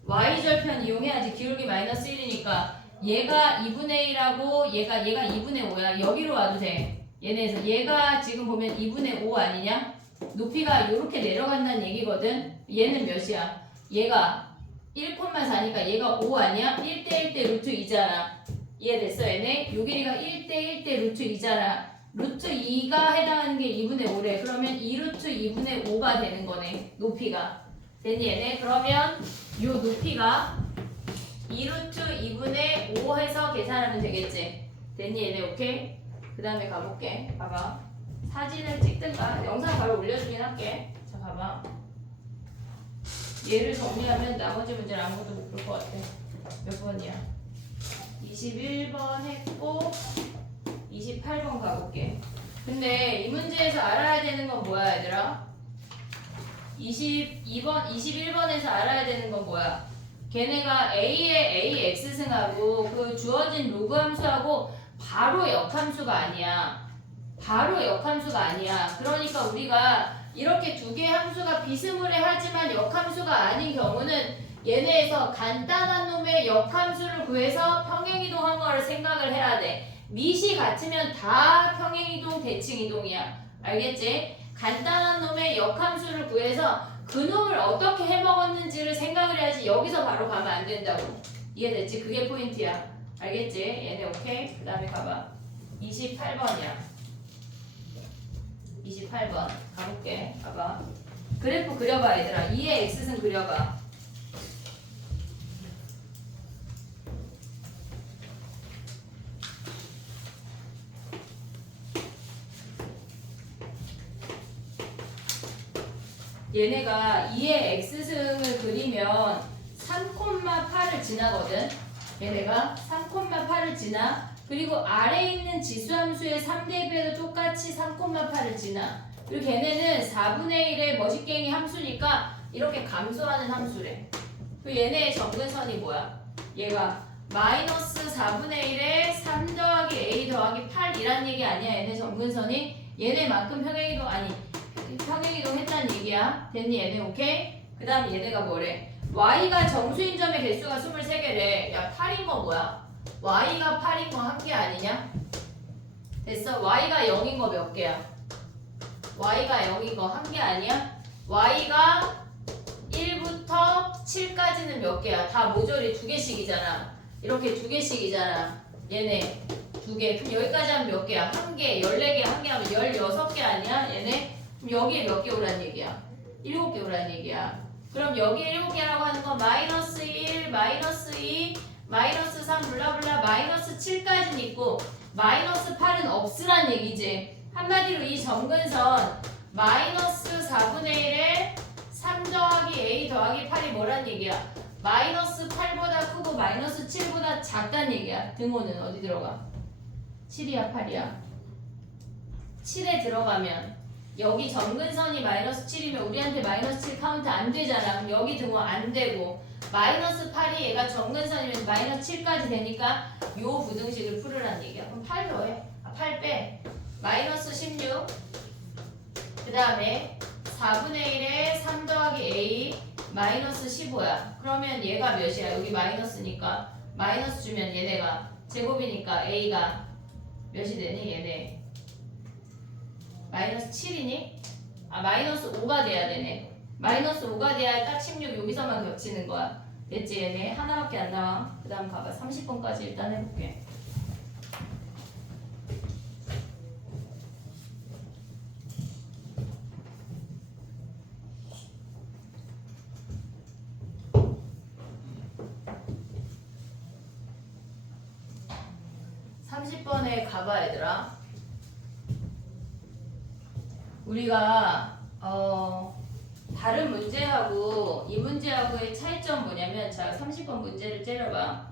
y절편 이용해야지. 기울기 마이너스 1이니까 얘가 2분의 1하고 얘가 2분의 5야. 여기로 와도 돼. 얘네에서 얘가 지금 보면 2분의 5 아니냐? 높이가 이렇게 내려간다는 얘기거든. 얘는 몇이야? 얘가 1,4니까 얘가 5 아니야? 1대1대 루트 2잖아. 이해됐어 얘네? 요 길이가 1대1대 루트 2잖아. 루트 2가 해당하는 게 2분의 5래. 그러면 2루트 2분의 5가 되는 거네. 높이가. 됐니 얘네? 그러면 요 높이가 2루트 2분의 5 해서 계산하면 되겠지. 됐니 얘네? 오케이? 그 다음에 가볼게. 봐봐. 사진을 찍든가 영상 바로 올려주긴 할게. 자 봐봐. 얘를 정리하면 나머지 문제는 아무것도 못 볼 것 같아. 몇 번이야? 21번 했고 28번 가볼게. 근데 이 문제에서 알아야 되는 건 뭐야 얘들아? 21번에서 알아야 되는 건 뭐야? 걔네가 A의 AX승하고 그 주어진 로그 함수하고 바로 역함수가 아니야. 바로 역함수가 아니야. 그러니까 우리가 이렇게 두 개의 함수가 비스무리하지만 역함수가 아닌 경우는 얘네에서 간단한 놈의 역함수를 구해서 평행이동한 거를 생각을 해야 돼. 밑이 같으면 다 평행이동, 대칭이동이야. 알겠지? 간단한 놈의 역함수를 구해서 그 놈을 어떻게 해먹었는지를 생각을 해야지 여기서 바로 가면 안 된다고. 이해됐지? 그게 포인트야. 알겠지? 얘네 오케이? 그 다음에 가봐. 28번이야. 28번 가볼게. 봐봐. 그래프 그려봐 얘들아. 2의 x승 그려봐. 얘네가 2의 x승을 그리면 3,8을 지나거든. 얘네가 3,8을 지나. 그리고 아래에 있는 지수함수의 3대배도 똑같이 3,8을 지나. 그리고 걔네는 4분의 1의 머지갱이 함수니까 이렇게 감소하는 함수래. 그리고 얘네의 점근선이 뭐야? 얘가 마이너스 4분의 1에 3 더하기 a 더하기 8이란 얘기 아니야. 얘네 점근선이 얘네만큼 평행이동 아니 평행이동 했다는 얘기야. 됐니 얘네 오케이? 그 다음 얘네가 뭐래? y가 정수인 점의 개수가 23개래. 야 8인 거 뭐야? y가 8인 거 한 개 아니냐? 됐어? y가 0인 거 몇 개야? y가 0인 거 한 개 아니야? y가 1부터 7까지는 몇 개야? 다 모조리 2개씩이잖아. 이렇게 2개씩이잖아. 얘네 2개. 그럼 여기까지 하면 몇 개야? 한 개, 14개, 한 개 하면 16개 아니야? 얘네? 그럼 여기에 몇 개 오란 얘기야? 7개 오란 얘기야. 그럼 여기에 7개라고 하는 건 마이너스 1, 마이너스 2, 마이너스 3, 블라블라 마이너스 7까지는 있고 마이너스 8은 없으란 얘기지. 한마디로 이 점근선 마이너스 4분의 1에 3 더하기 a 더하기 8이 뭐란 얘기야? 마이너스 8보다 크고 마이너스 7보다 작단 얘기야. 등호는 어디 들어가? 7이야 8이야? 7에 들어가면 여기 점근선이 마이너스 7이면 우리한테 마이너스 7 카운트 안 되잖아. 그럼 여기 등호 안 되고 마이너스 8이 얘가 점근선이면 마이너스 7까지 되니까 요 부등식을 풀으란 얘기야. 그럼 8 더해. 8 빼. 마이너스 16. 그 다음에 4분의 1에 3 더하기 a 마이너스 15야. 그러면 얘가 몇이야? 여기 마이너스니까 마이너스 주면 얘네가 제곱이니까 a가 몇이 되니 얘네? 마이너스 7이니? 아 마이너스 5가 돼야 되네. 마이너스 5가 돼야 딱 16 여기서만 겹치는 거야. 됐지 얘네? 하나밖에 안 나와. 그 다음 가봐. 30번까지 일단 해볼게. (30번에) 가봐 얘들아. 우리가 다른 문제하고 이 문제하고의 차이점 뭐냐면, 자 30번 문제를 째려봐.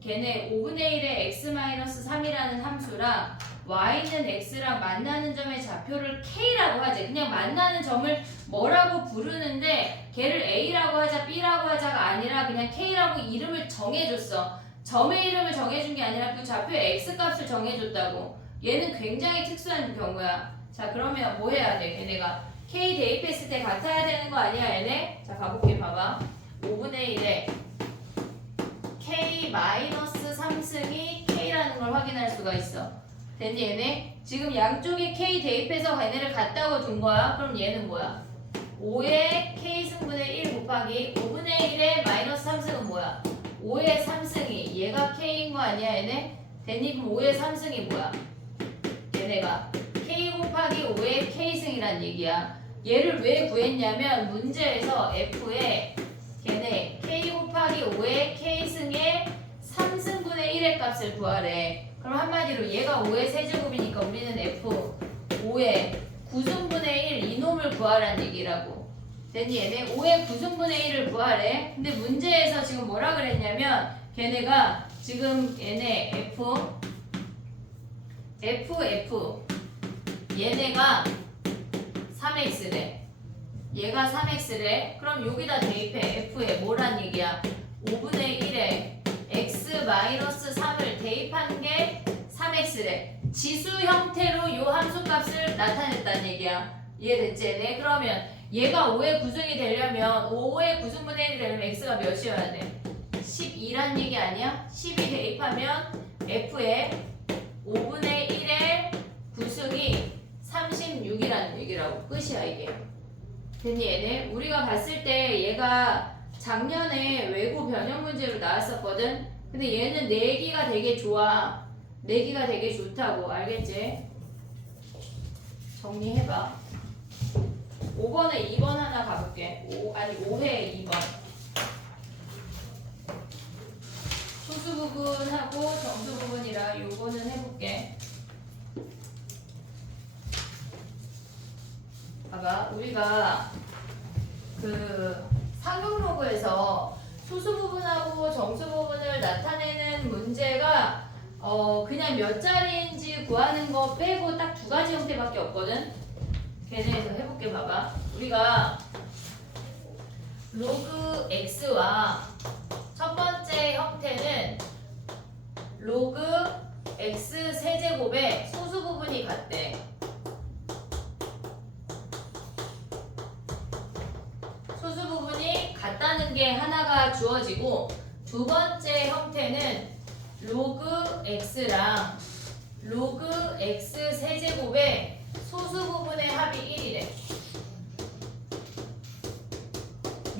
걔네 5분의 1의 x-3이라는 함수랑 y는 x랑 만나는 점의 좌표를 k라고 하지. 그냥 만나는 점을 뭐라고 부르는데 걔를 a라고 하자 b라고 하자가 아니라 그냥 k라고 이름을 정해줬어. 점의 이름을 정해준 게 아니라 그 좌표의 x값을 정해줬다고. 얘는 굉장히 특수한 경우야. 자 그러면 뭐 해야 돼? 걔네가 k 대입했을 때 같아야 되는 거 아니야 얘네? 자 가볼게. 봐봐. 5분의 1에 k-3승이 k라는 걸 확인할 수가 있어. 됐니 얘네? 지금 양쪽에 k 대입해서 얘네를 같다고 둔 거야. 그럼 얘는 뭐야? 5의 k승분의 1 곱하기 5분의 1의 마이너스 3승은 뭐야? 5의 3승이 얘가 k인 거 아니야 얘네? 됐니? 그럼 5의 3승이 뭐야? 얘네가 k 곱하기 5의 k승이란 얘기야. 얘를 왜 구했냐면 문제에서 f에 걔네 k 곱하기 5의 k승의 3승분의 1의 값을 구하래. 그럼 한마디로 얘가 5의 세제곱이니까 우리는 f 5의 9승분의 1 이놈을 구하라는 얘기라고. 됐니 얘네? 5의 9승분의 1을 구하래. 근데 문제에서 지금 뭐라 그랬냐면 걔네가 지금 얘네 f 얘네가 3x래. 얘가 3x래. 그럼 여기다 대입해. f에 뭐란 얘기야? 5분의 1에 x-3을 대입한 게 3x래. 지수 형태로 요 함수값을 나타냈다는 얘기야. 이해됐지? 얘네? 그러면 얘가 5의 9승이 되려면 5의 9승분의 1이 되려면 x가 몇이어야 돼? 12란 얘기 아니야? 12 대입하면 f에 5분의 1의 9승이 36이라는 얘기라고. 끝이야 이게. 됐니 얘네? 우리가 봤을 때 얘가 작년에 외고 변형 문제로 나왔었거든. 근데 얘는 내기가 되게 좋아. 내기가 되게 좋다고. 알겠지? 정리해봐. 5번에 2번 하나 가볼게. 5회에 2번. 소수 부분하고 정수 부분이라 요거는 해볼게. 봐봐. 우리가 그 상용로그에서 소수 부분하고 정수 부분을 나타내는 문제가 그냥 몇 자리인지 구하는 거 빼고 딱 두 가지 형태밖에 없거든. 걔네에서 해볼게. 봐봐. 우리가 로그 x와 첫 번째 형태는 로그 x 세제곱의 소수 부분이 같대. 소수 부분이 같다는 게 하나가 주어지고, 두 번째 형태는 로그 x랑 로그 x 세제곱의 소수 부분의 합이 1이래.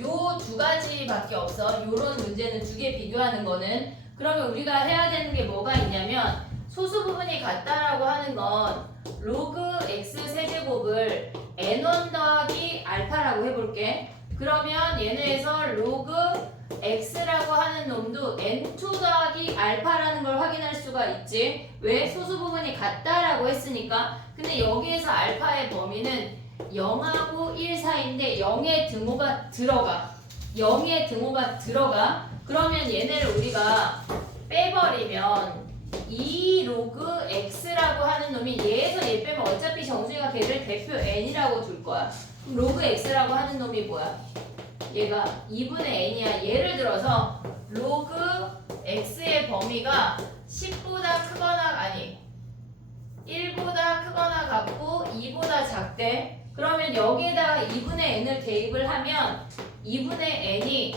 요 두 가지밖에 없어. 요런 문제는 두 개 비교하는 거는. 그러면 우리가 해야 되는 게 뭐가 있냐면, 소수 부분이 같다라고 하는 건 로그 x 세제곱을 n1 더하기 알파라고 해볼게. 그러면 얘네에서 로그 x라고 하는 놈도 n2 더하기 알파라는 걸 확인할 수가 있지. 왜? 소수 부분이 같다라고 했으니까. 근데 여기에서 알파의 범위는 0하고 1 사이인데 0의 등호가 들어가. 0의 등호가 들어가. 그러면 얘네를 우리가 빼버리면 2 로그 x라고 하는 놈이 얘에서 얘 빼면 어차피 정수이가 걔를 대표 n이라고 둘 거야. 그럼 로그 x라고 하는 놈이 뭐야? 얘가 2분의 n이야. 예를 들어서 로그 x의 범위가 10보다 크거나 아니 1보다 크거나 같고 2보다 작대. 그러면 여기에다가 2분의 n을 대입을 하면 2분의 n이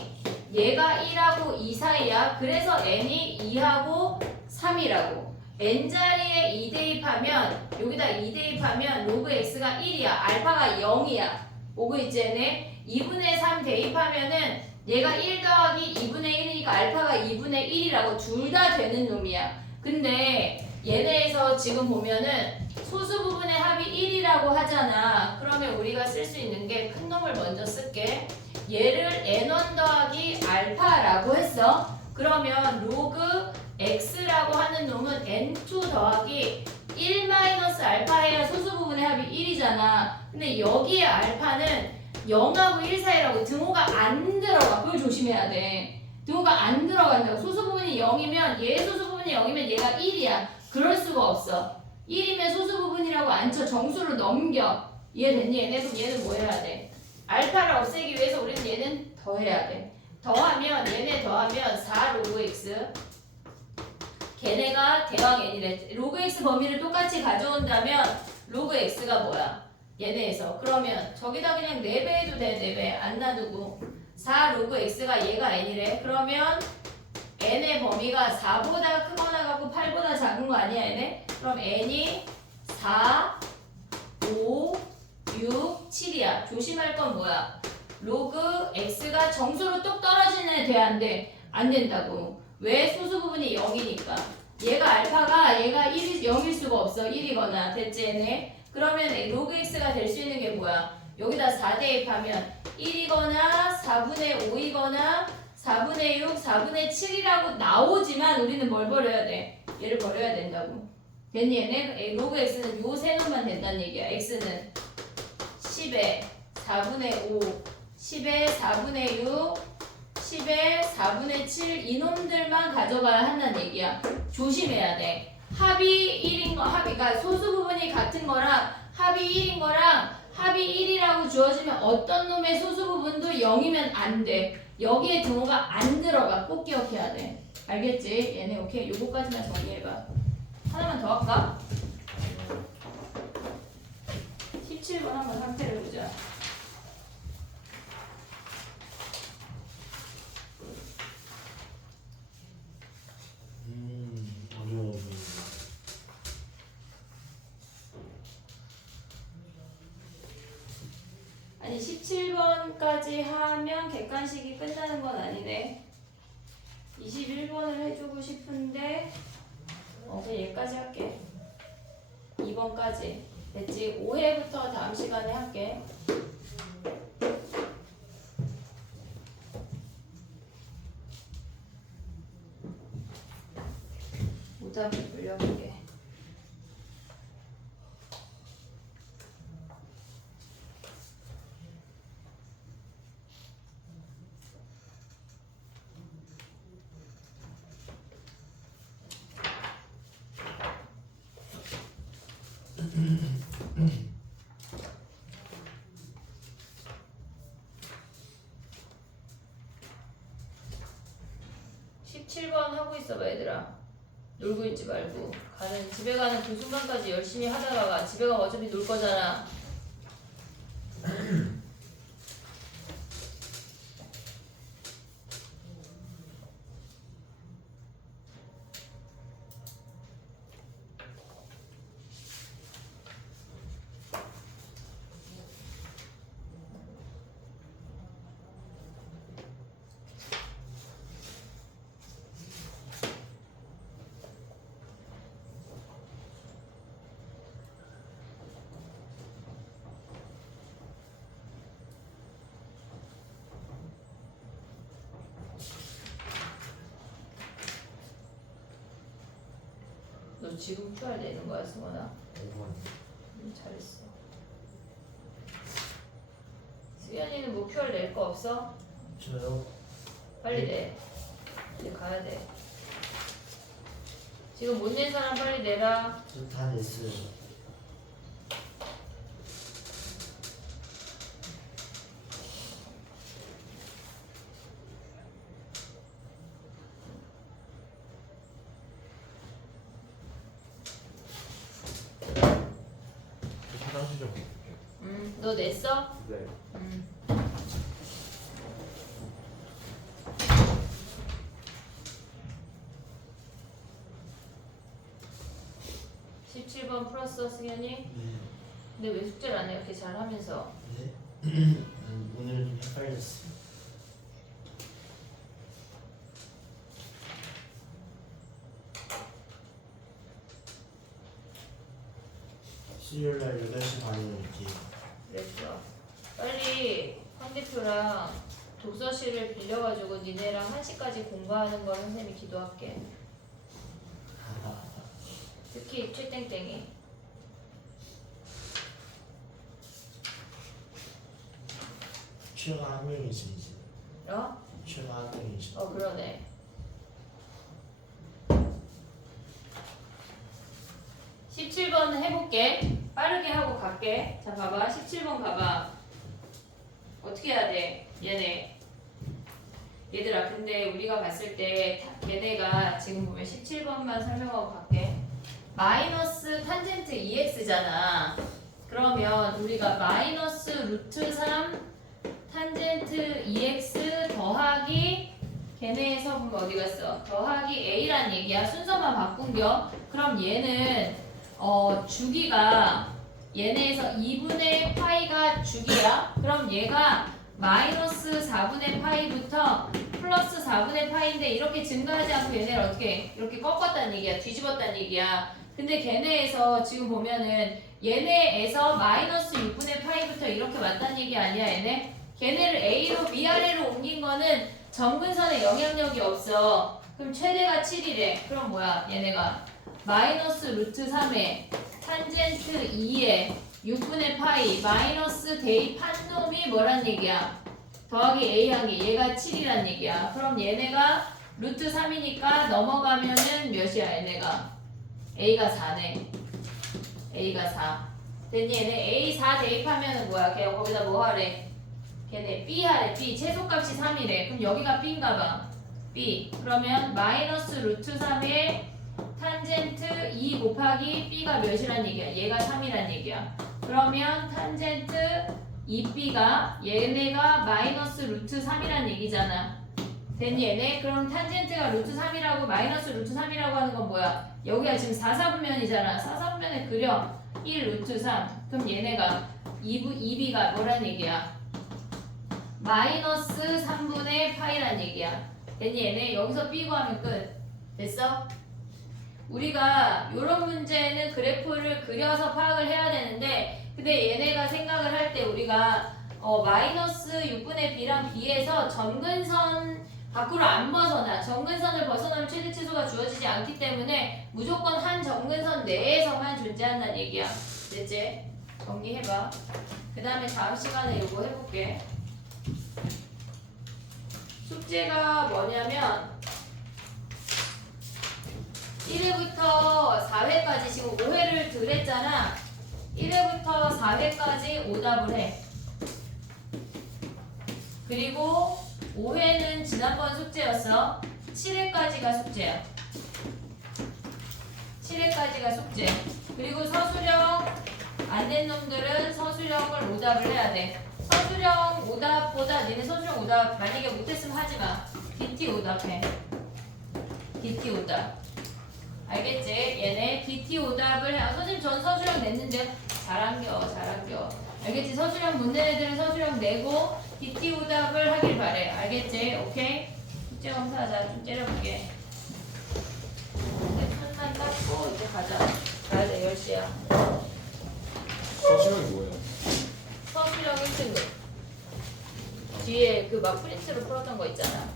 얘가 1하고 2 사이야. 그래서 n이 2하고 3이라고. n 자리에 2 대입하면 여기다 2 대입하면 로그 x가 1이야. 알파가 0이야. 오고 있지 얘네? 2분의 3 대입하면은 얘가 1 더하기 2분의 1이니까 알파가 2분의 1이라고 둘 다 되는 놈이야. 근데 얘네에서 지금 보면은 소수 부분의 합이 1이라고 하잖아. 그러면 우리가 쓸 수 있는 게 큰 놈을 먼저 쓸게. 얘를 n1 더하기 알파라고 했어. 그러면 로그 x라고 하는 놈은 n2 더하기 1 마이너스 알파 해야 소수 부분의 합이 1이잖아. 근데 여기에 알파는 0하고 1 사이라고 등호가 안 들어가. 그걸 조심해야 돼. 등호가 안 들어간다고. 소수 부분이 0이면 얘 소수 부분이 0이면 얘가 1이야. 그럴 수가 없어. 1이면 소수 부분이라고 안 쳐. 정수로 넘겨. 이해됐니? 얘네 그럼 얘는 뭐 해야 돼? 알파를 없애기 위해서 우리는 얘는 더해야 돼. 더하면 얘네 더하면 4 로그 x 걔네가 대왕 n이래. 로그 x 범위를 똑같이 가져온다면 로그 x가 뭐야? 얘네에서. 그러면 저기다 그냥 4배 해도 돼. 4배 안 놔두고 4 로그 x가 얘가 n이래. 그러면 n의 범위가 4보다 크거나 같고 8보다 작은 거 아니야 얘네? 그럼 n이 4, 5, 6, 7이야. 조심할 건 뭐야? 로그 x가 정수로 뚝 떨어지는 애 돼? 안 돼? 안 된다고. 왜? 소수 부분이 0이니까. 얘가 알파가 얘가 0일 수가 없어. 1이거나. 됐지 얘네? 그러면 로그 x가 될 수 있는 게 뭐야? 여기다 4 대입하면 1이거나 4분의 5이거나 4분의 6, 4분의 7이라고 나오지만 우리는 뭘 버려야 돼? 얘를 버려야 된다고. 됐니 얘네? 로그 x는 요 세 놈만 된다는 얘기야. x는 10에 4분의 5, 10에 4분의 6, 10에 4분의 7 이놈들만 가져가야 한다는 얘기야. 조심해야 돼. 합이 1인 거, 그러니까 소수 부분이 같은 거랑 합이 1인 거랑 합이 1이라고 주어지면 어떤 놈의 소수 부분도 0이면 안 돼. 여기에 등호가 안 들어가. 꼭 기억해야 돼. 알겠지? 얘네 오케이? 요거까지만 정리해봐. 하나만 더 할까? 17번 한번 상태를 보자. 어려워. 아니 17번까지 하면 객관식이 끝나는 건 아니네. 21번을 해주고 싶은데 그냥 얘까지 할게. 2번까지 됐지? 5회부터 다음 시간에 할게. 오답을 돌려볼게. 하고 있어봐 얘들아. 놀고 있지 말고. 집에 가는 그 순간까지 열심히 하다가 가. 집에 가면 어차피 놀 거잖아. 너 지금 QR 내는 거야, 승원아? 5번. 잘했어. 수연이는 뭐 QR 낼 거 없어? 저요? 빨리 내. 이제 가야 돼. 지금 못 낸 사람 빨리 내라. 저 다 냈어요. 화장실 좀 볼게요. 너 냈어? 네. 17번 풀었어 승현이? 네. 근데 왜 숙제를 안 해? 이렇게 잘하면서. 네. 오늘은 좀 헷갈렸어요. 수요일날 8시 반에 올게요. 그랬어. 빨리 황 대표랑 독서실을 빌려가지고 니네랑 1시까지 공부하는 거 선생님이 기도할게. 특히 최땡땡이. 최가 한 명이지 이제. 어? 최가 한 명이지. 그러네. 17번 해볼게. 빠르게 하고 갈게. 자, 봐봐. 17번 봐봐. 어떻게 해야 돼? 얘네. 얘들아, 근데 우리가 봤을 때 걔네가 지금 보면 17번만 설명하고 갈게. 마이너스 탄젠트 2x잖아. 그러면 우리가 마이너스 루트 3 탄젠트 2x 더하기 걔네에서 보면 어디 갔어? 더하기 a란 얘기야. 순서만 바꾼겨. 그럼 얘는 주기가 얘네에서 2분의 파이가 주기야. 그럼 얘가 마이너스 4분의 파이부터 플러스 4분의 파이인데 이렇게 증가하지 않고 얘네를 어떻게 이렇게 꺾었다는 얘기야. 뒤집었다는 얘기야. 근데 걔네에서 지금 보면은 얘네에서 마이너스 6분의 파이부터 이렇게 왔다는 얘기 아니야 얘네? 걔네를 A로 위아래로 옮긴 거는 점근선에 영향력이 없어. 그럼 최대가 7이래. 그럼 뭐야 얘네가 마이너스 루트 3에 탄젠트 2에 6분의 파이 마이너스 대입한 놈이 뭐란 얘기야? 더하기 A하기 얘가 7이란 얘기야. 그럼 얘네가 루트 3이니까 넘어가면은 몇이야 얘네가? A가 4네. A가 4. 됐니? 얘네 A 4 대입하면은 뭐야? 걔 거기다 뭐 하래? 걔네 B 하래. B 최소값이 3이래. 그럼 여기가 B인가 봐. B. 그러면 마이너스 루트 3에 탄젠트 2 곱하기 B가 몇이란 얘기야? 얘가 3이란 얘기야. 그러면 탄젠트 2B가 얘네가 마이너스 루트 3이란 얘기잖아. 됐니 얘네? 그럼 탄젠트가 루트 3이라고 마이너스 루트 3이라고 하는 건 뭐야? 여기가 지금 4사분면이잖아. 4사분면에 그려 1 루트 3. 그럼 얘네가 2B가 뭐란 얘기야? 마이너스 3분의 파이란 얘기야. 됐니 얘네? 여기서 B 구하면 끝. 됐어? 우리가 이런 문제는 그래프를 그려서 파악을 해야 되는데 근데 얘네가 생각을 할 때 우리가 마이너스 6분의 b랑 b에서 점근선 밖으로 안 벗어나. 점근선을 벗어나면 최대치수가 주어지지 않기 때문에 무조건 한 점근선 내에서만 존재한다는 얘기야. 됐지? 정리해봐. 그 다음에 다음 시간에 이거 해볼게. 숙제가 뭐냐면 1회부터 4회까지 지금 5회를 덜 했잖아. 1회부터 4회까지 오답을 해. 그리고 5회는 지난번 숙제였어. 7회까지가 숙제야. 7회까지가 숙제. 그리고 서술형 안 된 놈들은 서술형을 오답을 해야 돼. 서술형 오답보다 니네 서술형 오답 만약에 못했으면 하지마. DT 오답해. DT 오답. 알겠지? 얘네 DT 오답을 해. 선생님 전 서술형 냈는데 잘한겨. 알겠지? 서술형 못 낸 애들은 서술형 내고 DT 오답을 하길 바래. 알겠지? 오케이? 숙제 검사하자. 좀 째려볼게. 손만 닦고 이제 가자. 가야 돼. 10시야. 서술형이 뭐예요? 서술형 1등급. 뒤에 그 막 프린트로 풀었던 거 있잖아.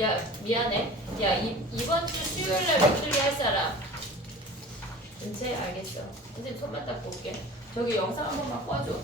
야 미안해. 야 이번 주 수요일날 웨클리 할 사람. 은채 알겠어. 선생님 손만 닦고 올게. 저기 영상 한 번만 꺼줘.